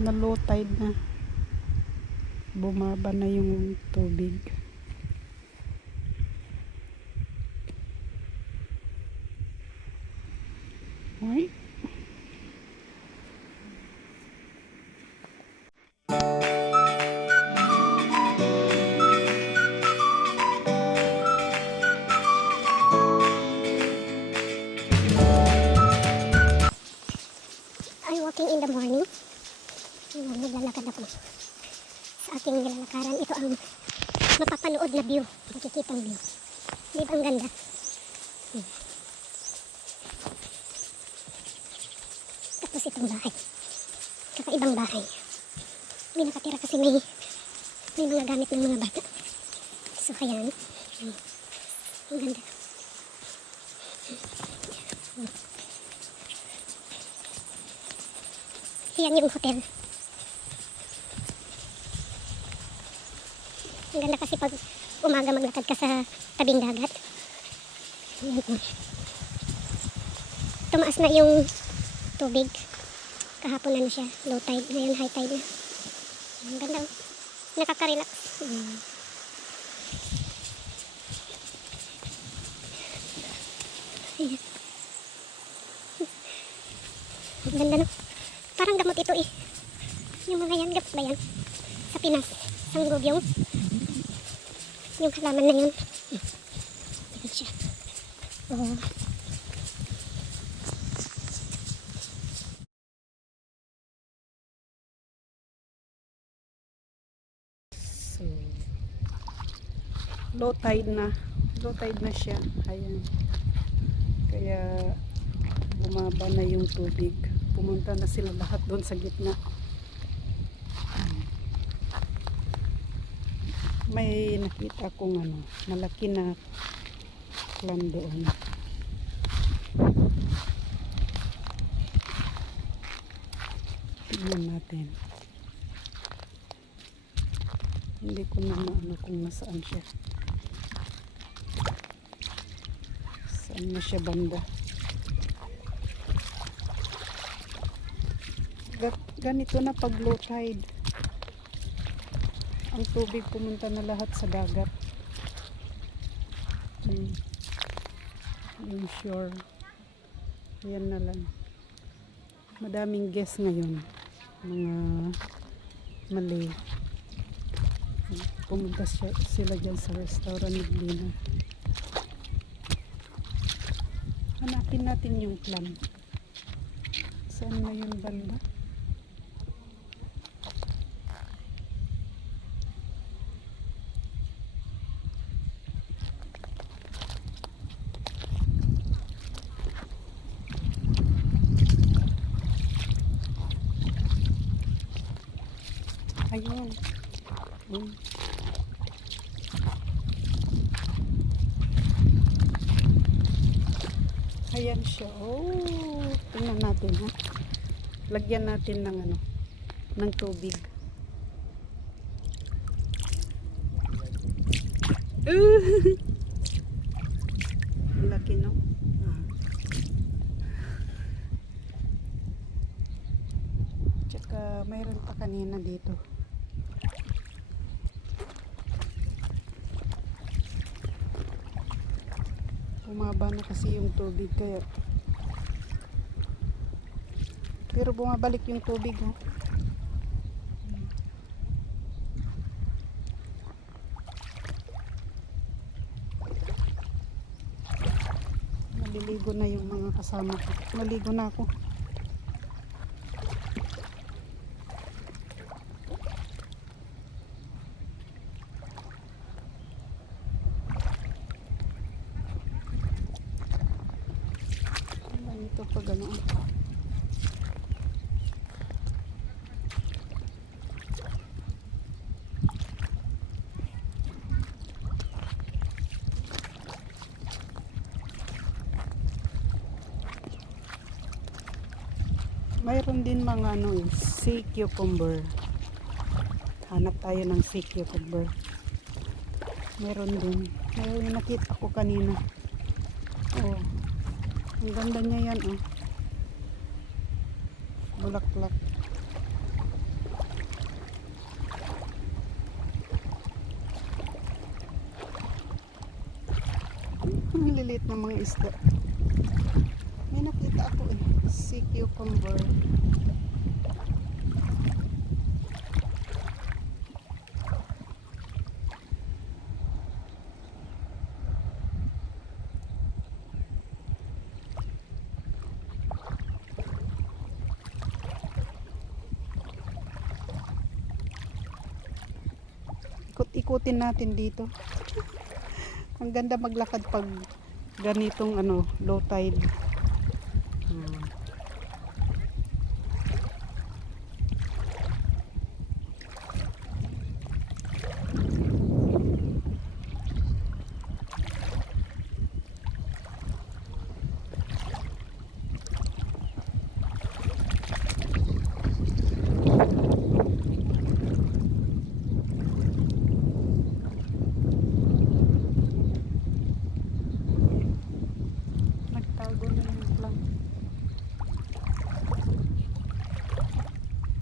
na low tide na, bumaba na yung tubig. Ay, walking in the morning. Naglalakad ako sa aking nilalakaran. Ito ang mapapanood na view, makikita ang view. Di ba ang ganda? Tapos itong bahay, kakaibang bahay. May nakatira kasi may mga gamit ng mga bata. So ayan, ang ganda. Yan yung hotel. Ang ganda kasi pag umaga maglakad ka sa tabing dagat. Tumaas na yung tubig. Kahapon ano siya, low tide. Ngayon high tide na. Ang ganda. Nakaka-relax. Ayan. Ang ganda no? Parang gamot ito eh. Yung mga yan, gamot ba yan? Sa Pinas, sanggog yung halaman na yun. Ayan siya. Oh. so low tide na siya. Ayan, kaya bumaba na yung tubig. Pumunta na sila lahat doon sa gitna. May nakita akong malaki na clam doon. Tingnan natin. Hindi ko na maano kung nasaan siya. Saan na siya banda? Ganito na pag low tide. Ang tubig pumunta na lahat sa dagat. Yung shore. Yan na lang. Madaming guests ngayon. Mga Malay. Pumunta sila dyan sa restaurant ni Lina. Hanapin natin yung clam. Saan na yung banda? Ayun. Ayan siya. Oh, tingnan natin ha. Lagyan natin ng ng tubig. Laki no? Tsaka mayroon pa kanina dito. Bumaba na kasi yung tubig kaya. Pero bumabalik yung tubig oh. Naliligo na yung mga kasama ko. Naligo na ako. Ito pag mayroon din mga sea cucumber. Hanap tayo ng sea cucumber. Meron din. May nakita ko kanina. Oh. Ang ganda niya yan oh. Bulaklak. ng mga isda. May nakita ako eh. Sea cucumber. Ikot-ikutin natin dito. Ang ganda maglakad pag ganitong ano, low tide. Nagtago na yung lang.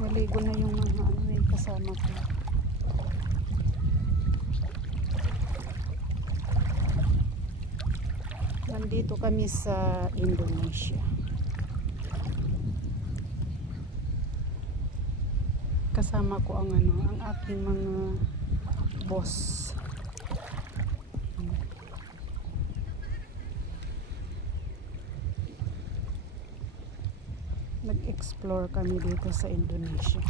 Naligo na yung mga ano yung kasama ko. Nandito kami sa Indonesia. Kasama ko ang ano, ang aking mga boss. Nag-explore kami dito sa Indonesia.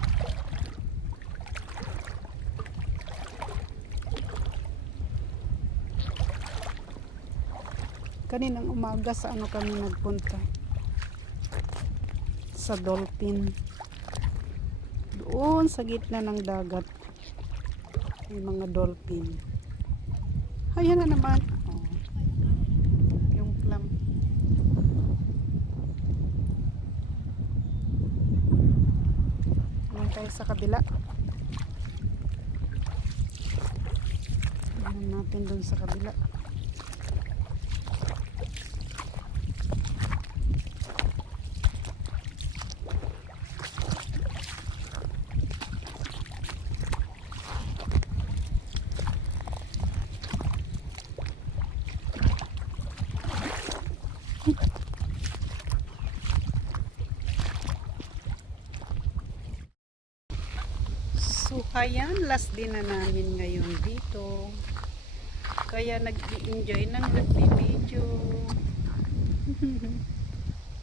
Kaninang umaga sa ano kami nagpunta? Sa dolphin. Doon sa gitna ng dagat. May mga dolphin. Ayan na naman. Oh. Yung clam. Ayan tayo sa kabila. Ayan natin doon sa kabila. So, ayan, last din na namin ngayon dito. Kaya nag-i-enjoy ng nag-video.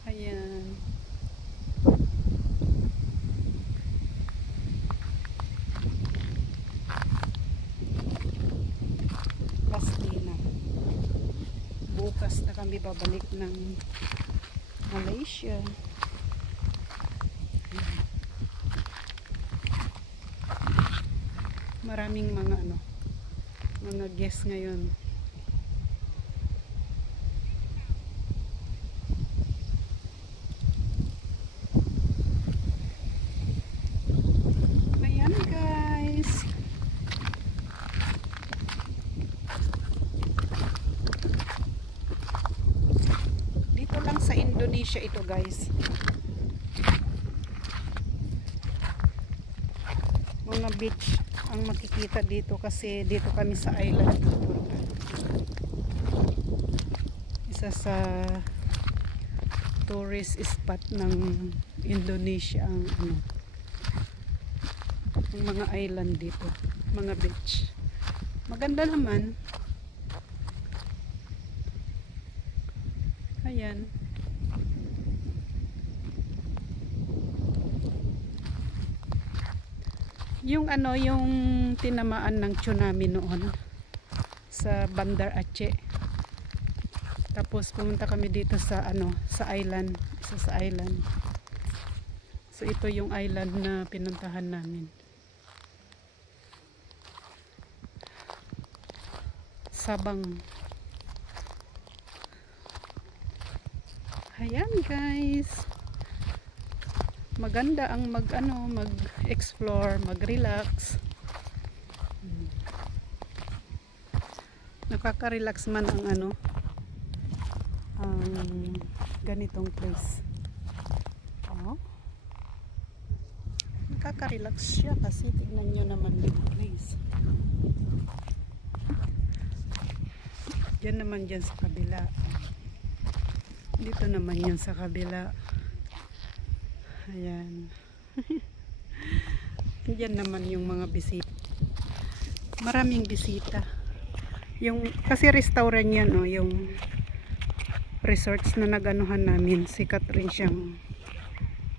Ayan. Last din na. Bukas na kami babalik ng Malaysia. Maraming mga ano, mga guests ngayon. Ayan guys. Dito lang sa Indonesia ito guys. Mga beach ang makikita dito kasi dito kami sa island pupunta. Isa sa tourist spot ng Indonesia ang ano, ang mga island dito, mga beach. Maganda naman. Ayan. Yung ano, yung tinamaan ng tsunami noon sa Bandar Aceh. Tapos pumunta kami dito sa ano, sa island, isa sa island. So ito yung island na pinuntahan namin. Sabang. Ayan guys. Maganda ang mag-explore, mag-relax. Nakaka-relax man ang ano, ang ganitong place. Oh. Nakaka-relax siya kasi tignan nyo naman yung place. Diyan naman dyan sa kabila. Dito naman yun sa kabila. Ayan. Diyan naman yung mga bisita. Maraming bisita. Kasi restaurant yan, oh, yung resorts na naganuhan namin. Sikat rin siyang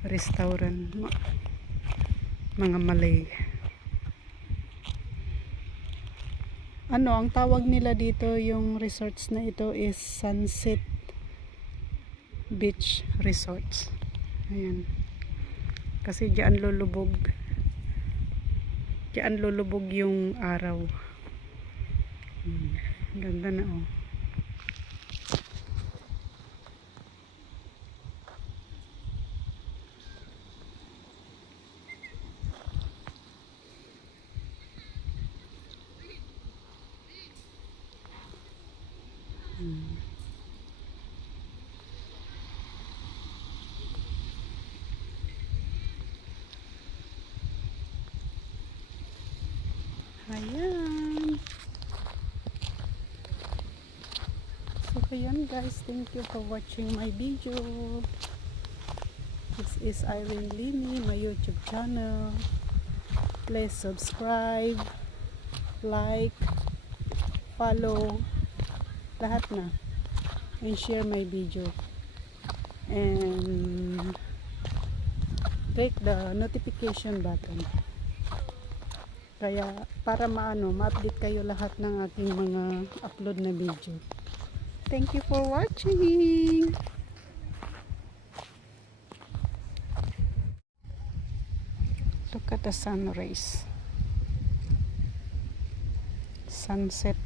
restaurant. Mga Malay. Ang tawag nila dito, yung resorts na ito is Sunset Beach Resorts. Ayan. Kasi diyan lulubog yung araw. Ganda na, oh. Ayan. So ayan guys, thank you for watching my video. This is Irene Lini, my YouTube channel. Please subscribe, like, follow, lahat na, and share my video, and click the notification button. Kaya para ma-update kayo lahat ng aking mga upload na video. Thank you for watching. Look at the sun rays. Sunset.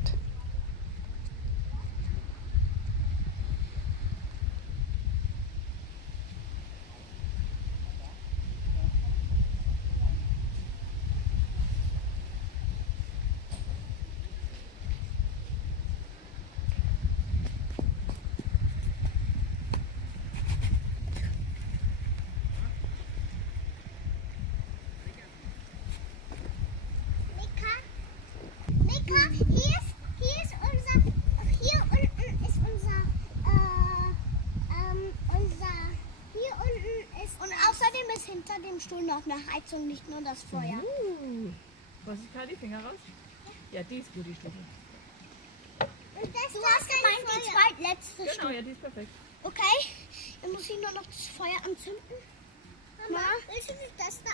Hier unten ist und außerdem ist hinter dem Stuhl noch eine Heizung, nicht nur das Feuer. Was ist gerade die Finger raus? Ja, die ist gut, die Stufe. Du hast gemeint, die zweitletzte Genau, Stuhl. ja, die ist perfekt. Okay, dann muss ich nur noch das Feuer anzünden. Mama, willst du das da